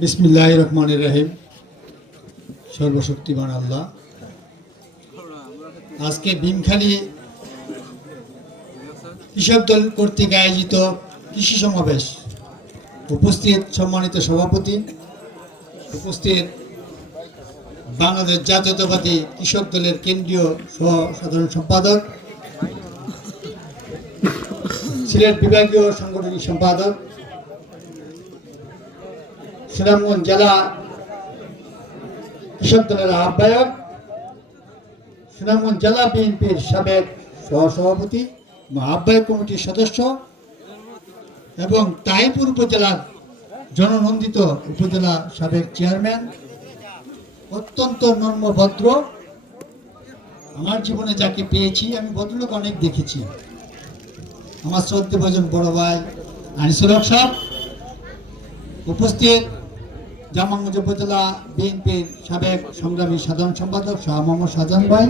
বিসমিল্লাহির রহমানির রহিম। সর্বশক্তিমান আল্লাহ। আজকে ভীমখালী কৃষক দল কর্তৃক আয়োজিত কৃষি সমাবেশ, উপস্থিত সম্মানিত সভাপতি, উপস্থিত বাংলাদেশ জাতীয়তাবাদী কৃষক দলের কেন্দ্রীয় সহ সাধারণ সম্পাদক, সিলেট বিভাগীয় সাংগঠনিক সম্পাদক, সুনামগঞ্জ জেলা কৃষক দলের আহ্বায়ক, সুনামগঞ্জ জেলা বিএনপির সাবেক সহসভাপতি আহ্বায়ক কমিটির সদস্য এবং তাহিরপুর উপজেলার জননন্দিত উপজেলা সাবেক চেয়ারম্যান, অত্যন্ত নম্র ভদ্র। আমার জীবনে যাকে পেয়েছি, আমি ভদ্রলোক অনেক দেখেছি। আমার শ্রদ্ধেভাজন বড় ভাই আনিসুল হক সাহেব, উপস্থিত জামালগঞ্জ উপজেলা বিএনপির সাবেক সংগ্রামী সাধারণ সম্পাদক শাহ মোহাম্মদ শাহজাহান ভাই,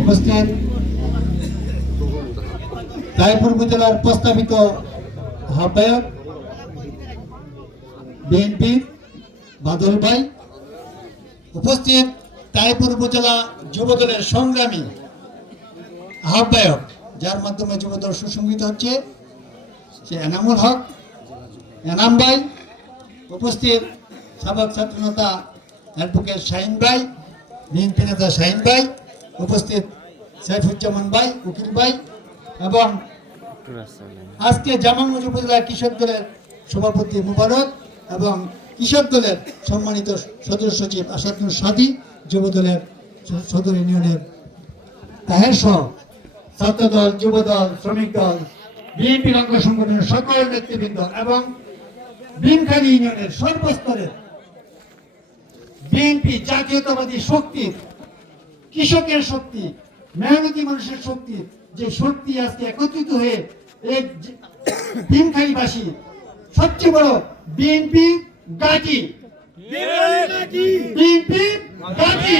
উপস্থিত তাহিরপুর উপজেলার প্রস্তাবিত আহ্বায়ক বিএনপির বাদল ভাই, উপস্থিত তাহিরপুর উপজেলা যুবদলের সংগ্রামী আহ্বায়ক, যার মাধ্যমে যুবদল সুসংগঠিত হচ্ছে, সে এনামুল হক এনাম ভাই, উপস্থিত সাবেক ছাত্রনেতা অ্যাডভোকেট শাহিন ভাই, বিএনপি নেতা শাহিন ভাই, উপস্থিত সাইফুজ্জামান ভাই, উকিল ভাই, এবং আজকে জামালগঞ্জ উপজেলা কৃষক দলের সভাপতি মুবারক এবং কৃষক দলের সম্মানিত সদস্য সচিব আসাদুল সাদি, যুব দলের সদর ইউনিয়নের তাহের সহ ছাত্রদল, যুবদল, শ্রমিক দল, বিএনপি অঙ্গ সংগঠনের সকল নেতৃবৃন্দ এবং ভীমখালী ইউনিয়নের সর্বস্তরের বিএনপি জাতীয়তাবাদী শক্তির, কৃষকের শক্তি, মেহনতি মানুষের শক্তি, যে শক্তি আজকে একত্রিত হয়ে এই ভীমখালীবাসী সবচেয়ে বড় বিএনপি গাজী, বিএনপি গাজী,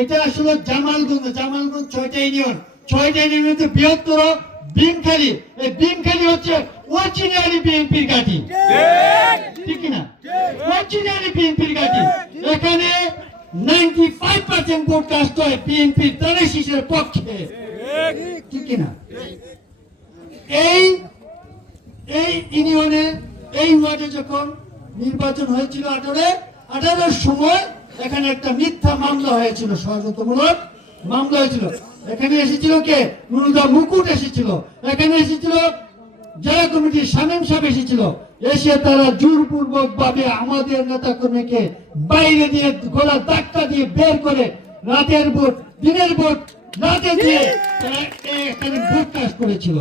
এটা আসলে জামালগঞ্জ 6টা ইউনিয়ন, 6টা ইউনিয়নের বৃহত্তর ভীমখালী। এই ভীমখালী হচ্ছে অরিজিনালি বিএনপির গাজী, ঠিক না? অরিজিনালি বিএনপির গাজী। এখানে 95% ভোট কাস্ট হয় বিএনপির তারেক শীষের পক্ষে, ঠিক না? এই ইউনিয়নে, এই ওয়ার্ডে যখন নির্বাচন হয়েছিল 18 সময়, এখানে একটা মিথ্যা মামলা হয়েছিল, ষড়যন্ত্রমূলক মামলা হয়েছিল। এখানে এসেছিল কে? নুরুদা মুকুট এসেছিল, এখানে এসেছিল জেলা কমিটির শামীম সাহেব এসেছিল। এসে তারা জোরপূর্বক ভাবে আমাদের নেতা কর্মীকে বাইরে দিয়ে গলা ধাক্কা দিয়ে বের করে রাতের ভোট, দিনের ভোট রাতে দিয়ে তারা এখানে ভোট কাস্ট করেছিল।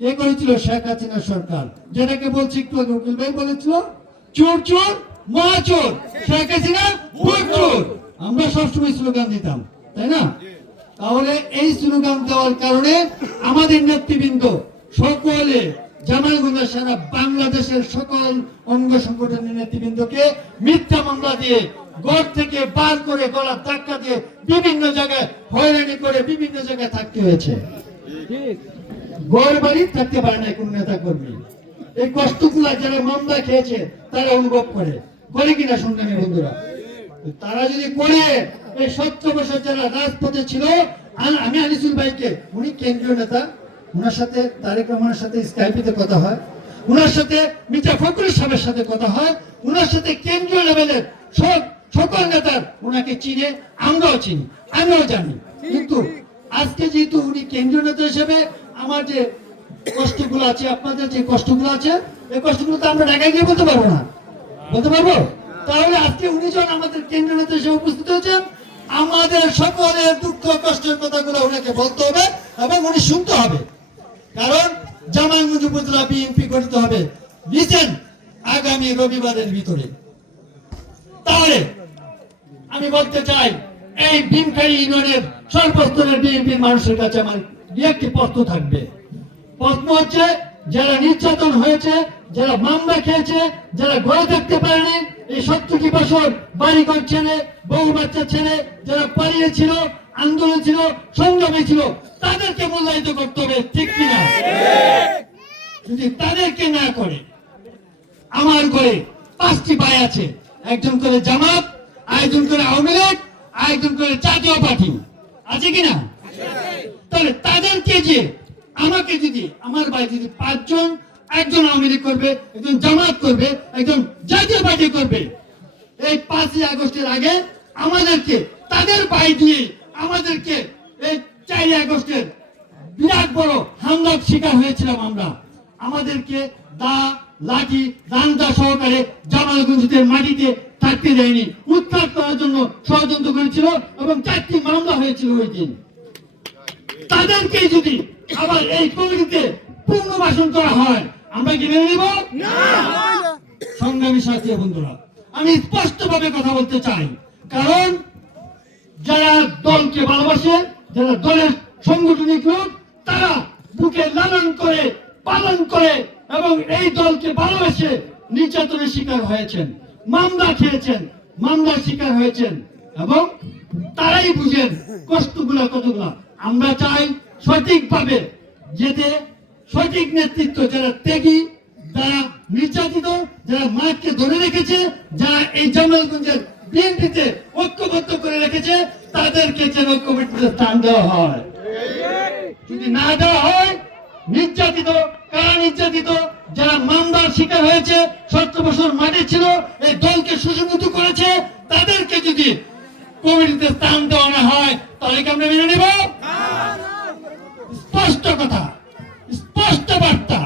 কে করেছিল? শেখ হাসিনা সরকার, যেটাকে বলছি একটু আগে উকিল ভাই বলেছিল, চোর চোর মহাচোর, শেখ হাসিনা ভোট চোর। আমরা সবসময় স্লোগান দিতাম, তাই না? তাহলে এই স্লোগান দেওয়ার কারণে আমাদের নেতৃবৃন্দ সকলে, জামালগঞ্জ সারা বাংলাদেশের সকল অঙ্গ সংগঠনের নেতৃবৃন্দকে মিথ্যা মামলা দিয়ে ঘর থেকে বার করে গলা ধাক্কা দিয়ে বিভিন্ন জায়গায় হয়রানি করে বিভিন্ন জায়গায় থাকতে হয়েছে। ঘর বাড়ি থাকতে পারে না কোন নেতা কর্মী। এই কষ্টগুলা যারা মামলা খেয়েছে তারা অনুভব করে কিনা সংগ্রামী বন্ধুরা? তারা যদি করে, এই 70 বছর যারা রাজপথে ছিল, আমি আনিসুল ভাইকে, উনি কেন্দ্রীয় নেতা, ওনার সাথে তারেক রহমানের সাথে স্কাইপিতে কথা হয়, ওনার সাথে মির্জা ফখরুল সাহেবের সাথে কথা হয়, ওনার সাথে কেন্দ্রীয় লেভেলের সকল নেতার ওনাকে চিনে, আমরাও চিনি, আমিও জানি। কিন্তু আজকে যেহেতু উনি কেন্দ্রীয় নেতা হিসেবে আমার যে কষ্টগুলো আছে, আপনাদের যে কষ্টগুলো আছে, এই কষ্টগুলো তো আমরা ঢাকায় গিয়ে বলতে পারবো না, বলতে পারবো? তাহলে আজকে উনি যখন আমাদের কেন্দ্রীয় নেতা হিসেবে উপস্থিত হয়েছেন, আমাদের সকলের দুঃখ কষ্টের কথাগুলো ওনাকে বলতে হবে এবং উনি শুনতে হবে। কারণ জামালগঞ্জ উপজেলা বিএনপি গঠিত হবে রিসেন্ট আগামী রবিবারের ভিতরে। তাহলে আমি বলতে চাই, এই ভীমখালী ইউনিয়নের সর্বস্তরের বিএনপির মানুষের কাছে আমার একটি প্রশ্ন থাকবে। প্রশ্ন হচ্ছে, যারা নির্যাতন হয়েছে, যারা মামলা খেয়েছে, যারা ঘরে থাকতে পারেনি, এই 70টি বছর বাড়িঘর ছেড়ে, বউ বাচ্চা ছেড়ে যারা পালিয়েছিল, আন্দোলন ছিল, সংগ্রামী ছিল, তাদেরকে মূল্যায়িত করতে হবে, ঠিক কিনা? যদি তাদেরকে না করে, আমার ঘরে 5টি ভাই আছে, একজন করে জামাত, আরেকজন করে আওয়ামী লীগ, আরেকজন করে জাতীয় পার্টি, আছে কিনা? তাহলে তাদেরকে যে আমাকে যদি আমার ভাই যদি 5 জন, একজন আওয়ামী লীগ করবে, একজন জামাত করবে, একজন জাতীয় পার্টি করবে, এই 5ই আগস্টের আগে আমাদেরকে তাদের ভাই দিয়ে আমাদেরকে এই 4ই আগস্টের বিরাট বড় হামলার শিকার হয়েছিলাম আমরা। আমাদেরকে দা লাঠি রান্দা সহকারে জামালগঞ্জের মাটিতে থাকতে দেয়নি, উৎখাত করার জন্য ষড়যন্ত্র করেছিল এবং 4টি মামলা হয়েছিল ওই দিন। তাদেরকে যদি আবার এই কমিটিতে পুনর্বাসন করা হয়, আমরা কি মেনে নেব? সংগ্রামী সাথী বন্ধুরা, আমি স্পষ্টভাবে কথা বলতে চাই, কারণ যারা দলকে ভালোবাসে, যারা দলের সাংগঠনিক লোক, তারা বুকে লালন করে পালন করে এবং এই দলকে ভালোবেসে নির্যাতনের শিকার হয়েছেন, মামলা খেয়েছেন, মামলার শিকার হয়েছেন এবং তারাই বুঝেন কষ্টগুলা কতগুলা। আমরা চাই সঠিকভাবে যেতে, সঠিক নেতৃত্ব, যারা ত্যাগী, যারা নির্যাতিত, যারা মাকে ধরে রেখেছে, যারা এই জামালগঞ্জের বিএনপিতে ঐক্যবদ্ধ করে রেখেছে, তাদেরকে যেন কমিটিতে স্থান দেওয়া হয়। যদি না দেওয়া হয়, নির্যাতিত, কারা নির্যাতিত, যারা মামলার শিকার হয়েছে, 17 বছর মাঠে ছিল, এই দলকে সুসংহত করেছে, তাদেরকে যদি কমিটিতে স্থান দেওয়া না হয়, তাহলে কি আমরা মেনে নেব? স্পষ্ট কথা, স্পষ্ট বার্তা।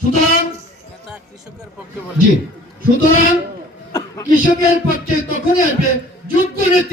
সুতরাং জি, সুতরাং কৃষকের পক্ষে তখনই আসবে যোগ্য নেতৃত্ব।